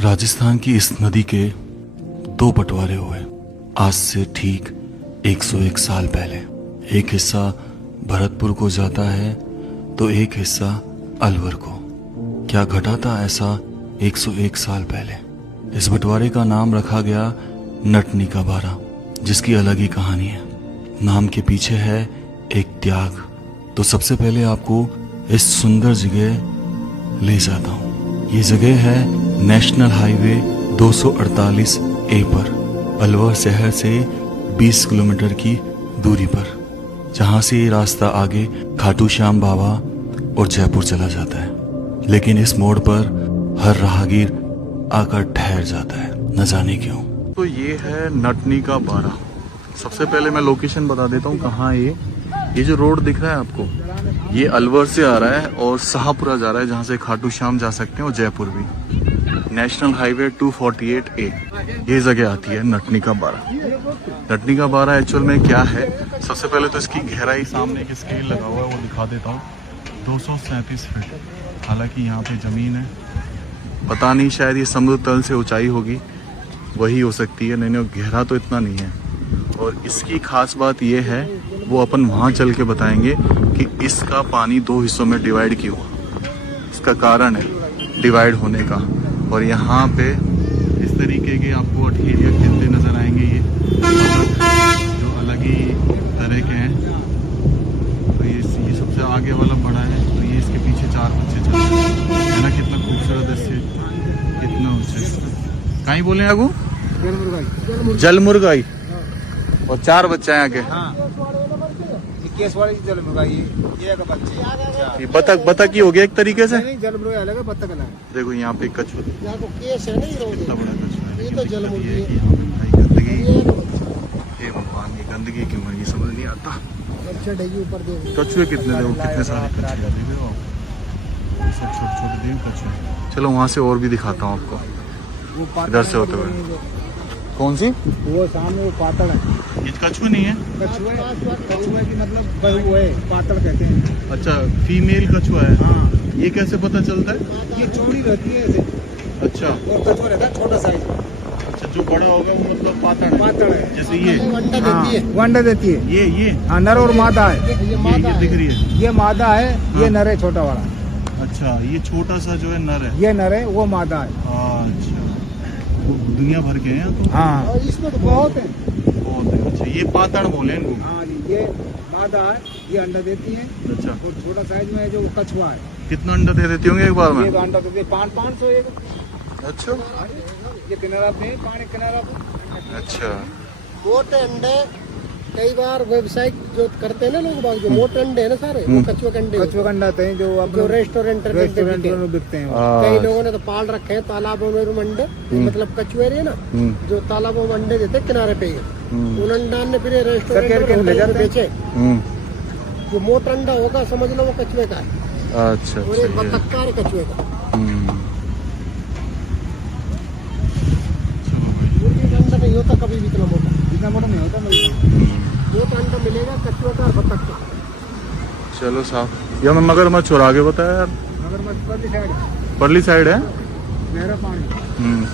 राजस्थान की इस नदी के दो बंटवारे हुए आज से ठीक 101 साल पहले। एक हिस्सा भरतपुर को जाता है तो एक हिस्सा अलवर को। क्या घटा था ऐसा 101 साल पहले? इस बंटवारे का नाम रखा गया नटनी का बारा, जिसकी अलग ही कहानी है। नाम के पीछे है एक त्याग। तो सबसे पहले आपको इस सुंदर जगह ले जाता हूँ। ये जगह है नेशनल हाईवे 248 ए पर, अलवर शहर से 20 किलोमीटर की दूरी पर, जहाँ से ये रास्ता आगे खाटू श्याम बाबा और जयपुर चला जाता है। लेकिन इस मोड़ पर हर राहगीर आकर ठहर जाता है, न जाने क्यों। तो ये है नटनी का बारा। सबसे पहले मैं लोकेशन बता देता हूँ कहाँ है ये जो रोड दिख रहा है आपको, ये अलवर से आ रहा है और शाहपुरा जा रहा है, जहाँ से खाटू श्याम जा सकते हैं और जयपुर भी। नेशनल हाईवे 248 ए ये जगह आती है नटनी का बारा। नटनी का बारा एक्चुअल में क्या है, सबसे पहले तो इसकी गहराई, सामने एक स्केल लगा हुआ है वो दिखा देता हूँ, 237 फीट। हालांकि यहाँ पे जमीन है, पता नहीं शायद ये समुद्र तल से ऊंचाई होगी, वही हो सकती है, नहीं गहरा तो इतना नहीं है। और इसकी खास बात ये है, वो अपन वहाँ चल के बताएंगे कि इसका पानी दो हिस्सों में डिवाइड क्यों हुआ, इसका कारण है डिवाइड होने का। और यहाँ पे इस तरीके के आपको अठेरिया खिलते नजर आएंगे, ये जो अलग ही तरह के हैं। तो ये सबसे आगे वाला बड़ा है, तो ये इसके पीछे 4 बच्चे चल रहे हैं ना। कितना खूबसूरत है, कितना ऊंचे। कहीं बोले आगू जल मुर्गाई और 4 बच्चे हैं आगे। ये बतख ही हो गया एक तरीके से। जल मुर्गा अलग है, बतख अलग है। देखो यहाँ पे कछुआ, कितना बड़ा कछुआ है। ये तो जल मुर्गी है। गंदगी, हे भगवान, ये गंदगी क्यों है, ये समझ नहीं आता। कछुए कितने देखो, कितने सारे कछुए देखो, सब छोटे कछुए। चलो वहाँ से और भी दिखाता हूँ आपको, इधर से होते हुए। कौन सी? वो सामने वो पातड़ है। ये कछुआ नहीं है? कछुआ की मतलब बहू है, पातड़ कहते हैं। अच्छा, फीमेल कछुआ है। हाँ। ये कैसे पता चलता है? ये चौड़ी रहती है ऐसे। अच्छा। और कछुआ रहता है छोटा साइज। अच्छा, जो बड़ा होगा वो मतलब पातड़ है। जैसे ये अंडा देती है। वो अंडा देती है। ये हाँ, नर और मादा है। ये दिख रही है, ये मादा है। ये नर है छोटा वाला। अच्छा, ये छोटा सा जो है नर है। ये नर है, वो मादा है। अच्छा, दुनिया भर के हैं तो। हाँ, इसमें तो बहुत है। बहुत है। अच्छा, ये पातड़ बोले इनको। हाँ जी, ये मादा है, ये अंडा देती है। अच्छा। और छोटा साइज में है जो वो कछुआ है। कितना अंडा दे देती होंगे एक बार में? ये अंडा देती है 500 एक। अच्छा। ये किनारा पे पानी किनारा पे। अच्छा। मोटे अंडे कई बार व्यवसायिक जो करते हैं ना लोग बाग, जो मोटे अंडे है ना सारे, वो कछुआ के अंडे। कछुआ का अंडा आते हैं जो रेस्टोरेंट में बिकते हैं। कई लोगों ने तो पाल रखे हैं तालाबों में अंडे, मतलब कछुए रहे ना, जो तालाबों में अंडे देते किनारे पे, उन अंडा ने फिर रेस्टोरेंट में बेचे। जो मोटा अंडा होगा समझ लो वो कछुए का है। अच्छा। और एक बतख का है कछुए का। मुर्गी का अंडा नहीं होता कभी भी इतना मोटा, इतना मोटा नहीं होता। मोटा अंडा मिलेगा कछुआ का और बतख का। चलो साहब, ये मैं मगरमच्छ और आगे बताया यार। मगरमच्छ परली साइड है, गहरा पानी।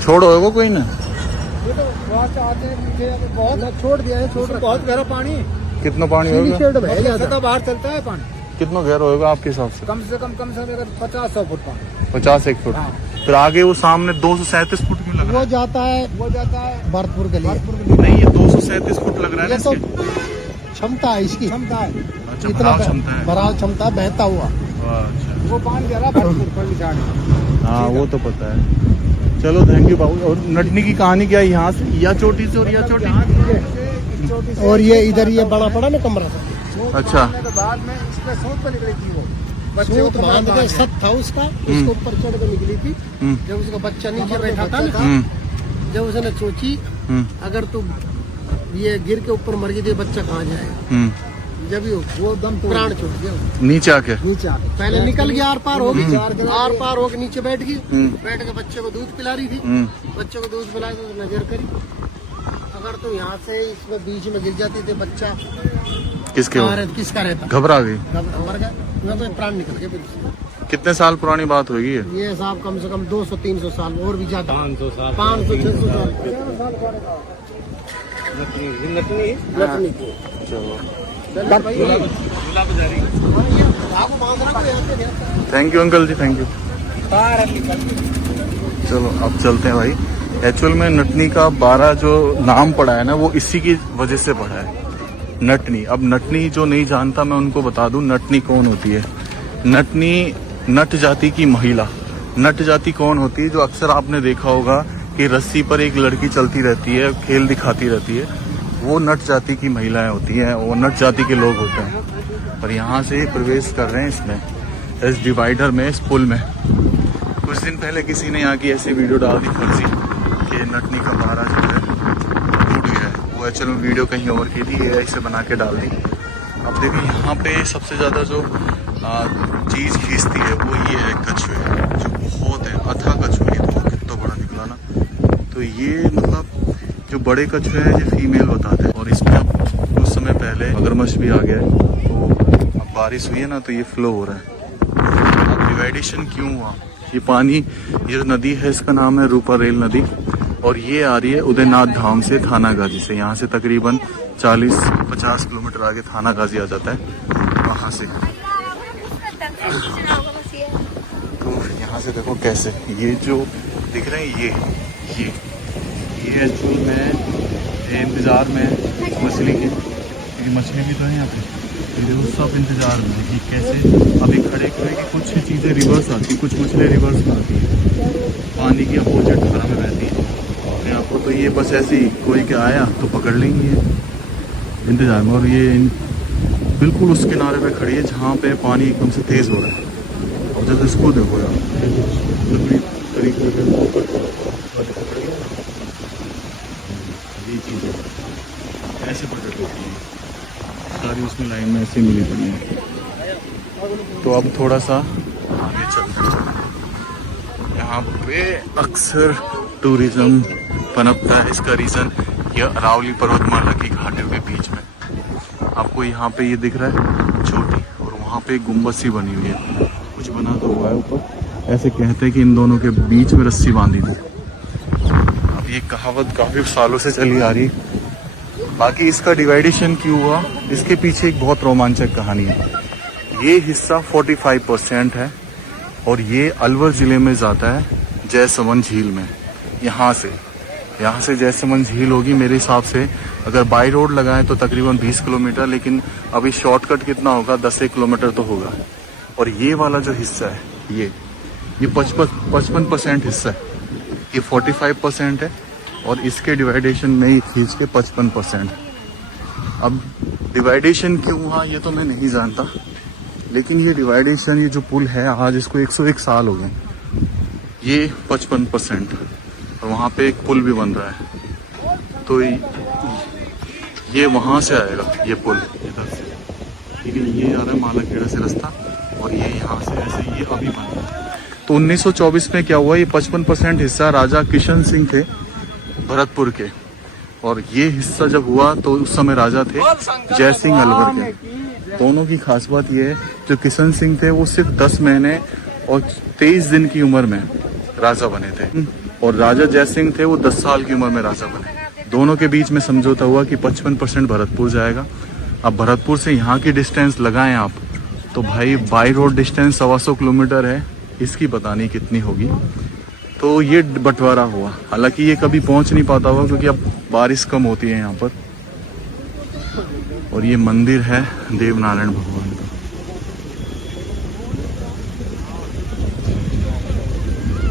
छोड़ो होगा कोई ना। ये तो बहुत आते हैं पीछे, बहुत छोड़ दिया है, बहुत गहरा पानी है। कितना पानी होगा? सतह बाहर चलता है पानी। कितना गहरा होगा आपके हिसाब से? कम से कम 50-100 फुट पानी। 50-1 फुट। हाँ। फिर आगे वो सामने 237 फुट में लग रहा वो जाता है भरतपुर के लिए। है। नहीं, ये 237 फुट लग रहा है ना ये तो इसके। क्षमता है इसकी, क्षमता है। अच्छा, भराव क्षमता है। भराव क्षमता बहता हुआ। अच्छा। वो पानी जा रहा है भरतपुर परली साइड। हाँ, वो तो पता है। चलो, थैंक यू बाबू। और नटनी की कहानी क्या है, यहाँ से या चोटी से और या चोटी? और ये इधर ये बड़ा पड़ा ना कमरा। अच्छा। बाद में इसमें सूत पे निकली थी वो। सूत बांध के सत था उसका, उसके ऊपर चढ़ के निकली थी। जब उसका बच्चा नीचे बैठा था ना, जब उसने सोची अगर तू ये गिर के ऊपर मर गई तो बच्चा कहाँ जाएगा, जब वो दम प्राण छोड़ गया नीचे आके। पहले निकल गया, आर पार होगी नीचे बैठ गई। बैठ के बच्चे को दूध पिला रही थी। बच्चे को दूध पिलाया तो नजर करी, अगर तो यहाँ से इसमें बीच में गिर जाती थी बच्चा किसका रहता, घबरा गई, मर गया, तो प्राण निकल गए। कितने साल पुरानी बात होगी ये? ये साहब कम से कम 200-300 साल और भी ज्यादा, 500 साल, 500-600 साल। नटनी चलो thank you uncle ji, thank you. चलो अब चलते हैं भाई। एक्चुअल में नटनी का 12 जो नाम पड़ा है ना वो इसी की वजह से पड़ा है, नटनी। अब नटनी जो नहीं जानता मैं उनको बता दूं, नटनी कौन होती है। नटनी नट जाति की महिला। नट जाति कौन होती है? जो अक्सर आपने देखा होगा कि रस्सी पर एक लड़की चलती रहती है, खेल दिखाती रहती है, वो नट जाति की महिलाएं होती हैं, वो नट जाति के लोग होते हैं। और यहाँ से प्रवेश कर रहे हैं इसमें, इस डिवाइडर में, इस पुल में। कुछ दिन पहले किसी ने यहाँ की ऐसी वीडियो डाल दी फर्जी कि नटनी का 12 जो है टूट गया है। वो एक्चुअल में वीडियो कहीं और की थी, AI से बना के डाल दी। अब देखिए यहाँ पे सबसे ज़्यादा जो चीज़ खींचती है वो ये है कछुए, जो बहुत है अथा कछुए। तो कितना बड़ा निकला ना। तो ये मतलब जो बड़े कछुए हैं ये फीमेल बताते हैं। और इसमें अब कुछ समय पहले मगरमच्छ भी आ गया है, तो अब बारिश हुई है ना तो ये फ्लो हो रहा है। अब डिवाइडेशन क्यों हुआ? ये पानी, ये जो नदी है इसका नाम है रूपा रेल नदी, और ये आ रही है उदयनाथ धाम से, थानागाजी से। यहाँ से तकरीबन 40-50 किलोमीटर आगे थानागाजी आ जाता है, वहाँ से। तो यहाँ से देखो कैसे ये जो दिख रहे हैं ये एक्चुअल में इंतज़ार में मछली के, ये मछली भी तो है यहाँ पे, ये देखो सब इंतज़ार में कि कैसे अभी खड़े खड़े कि कुछ चीज़ें रिवर्स आती, कुछ मछली रिवर्स में आती है, पानी की अपोजिट धारा में बहती है। और यहाँ पर तो ये बस ऐसे ही कोई क्या आया तो पकड़ लेंगे इंतज़ार में। और ये बिल्कुल उस किनारे पे खड़ी है जहाँ पे पानी एकदम से तेज़ हो रहा है। और जब इसको देखो यार, तरीके से ये चीज़ ऐसे पकड़ लेती है सारी, उसमें लाइन में ऐसे मिली पड़ी है। तो अब थोड़ा सा आगे चलते हैं। यहाँ पे अक्सर टूरिज्म पनपता है। इसका रीज़न ये अरावली पर्वतमाला की घाटियों के बीच में आपको यहाँ पे ये दिख रहा है छोटी, और वहाँ पे एक गुम्बद सी बनी हुई है, कुछ बना तो हुआ है ऊपर। ऐसे कहते हैं कि इन दोनों के बीच में रस्सी बांधी थी। अब ये कहावत काफ़ी सालों से चली आ रही। बाकी इसका डिवाइडेशन क्यों हुआ, इसके पीछे एक बहुत रोमांचक कहानी है। ये हिस्सा 45% है और ये अलवर ज़िले में जाता है, जयसमंद झील में। यहाँ से जयसमंद झील होगी मेरे हिसाब से, अगर बाई रोड लगाएं तो तकरीबन 20 किलोमीटर, लेकिन अभी शॉर्टकट कितना होगा, 10 किलोमीटर तो होगा। और ये वाला जो हिस्सा है ये 55% हिस्सा है, ये 45% है, और इसके डिवाइडेशन में ही खींच के 55%। अब डिवाइडेशन क्यों हुआ ये तो मैं नहीं जानता, लेकिन ये डिवाइडेशन, ये जो पुल है आज इसको 101 साल हो गए, ये 55%। और वहाँ पे एक पुल भी बन रहा है, तो ये वहाँ से आएगा ये पुल इधर से, ठीक है। ये आ रहा है मालाखेड़ा से रास्ता, और ये यहाँ से ऐसे ये अभी बन रहा है। तो 1924 में क्या हुआ, ये 55% हिस्सा राजा किशन सिंह थे भरतपुर के, और ये हिस्सा जब हुआ तो उस समय राजा थे जय सिंह अलवर के। दोनों की खास बात ये है, जो किशन सिंह थे वो सिर्फ 10 महीने और 23 दिन की उम्र में राजा बने थे, और राजा जय सिंह थे वो 10 साल की उम्र में राजा बने। दोनों के बीच में समझौता हुआ कि 55% भरतपुर जाएगा। अब भरतपुर से यहाँ की डिस्टेंस लगाएं आप तो भाई बाई रोड डिस्टेंस 125 किलोमीटर है, इसकी पता नहीं कितनी होगी। तो ये बंटवारा हुआ, हालांकि ये कभी पहुंच नहीं पाता हुआ क्योंकि अब बारिश कम होती है यहाँ पर। और ये मंदिर है देवनारायण भगवान का।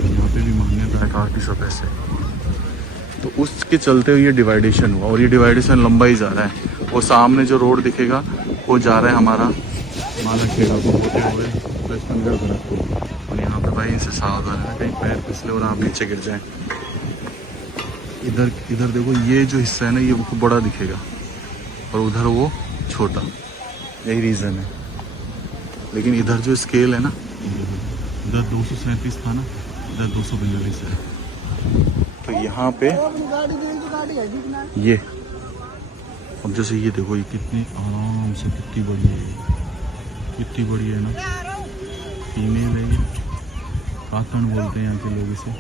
यहाँ पे भी मान्यता है काफी सब ऐसे। तो उसके चलते हुए ये डिवाइडेशन हुआ, और ये डिवाइडेशन लंबा ही जा रहा है। वो सामने जो रोड दिखेगा वो जा रहा है हमारा मालाखेड़ा को होते हुए लक्ष्मणगढ़ भरतपुर। और यहाँ पे भाई इनसे सावधान है, कहीं पैर फिसले और आप नीचे गिर जाएं। इधर देखो, ये जो हिस्सा है ना ये वो बड़ा दिखेगा और उधर वो छोटा, यही रीज़न है। लेकिन इधर जो स्केल है ना, इधर 237 था ना, इधर 242 है। तो यहाँ पे ये, अब जैसे ये देखो ये कितनी आराम से कितनी बड़ी है, कितनी बड़ी है ना। फीमेल है ये, काकण बोलते हैं यहाँ के लोग इसे।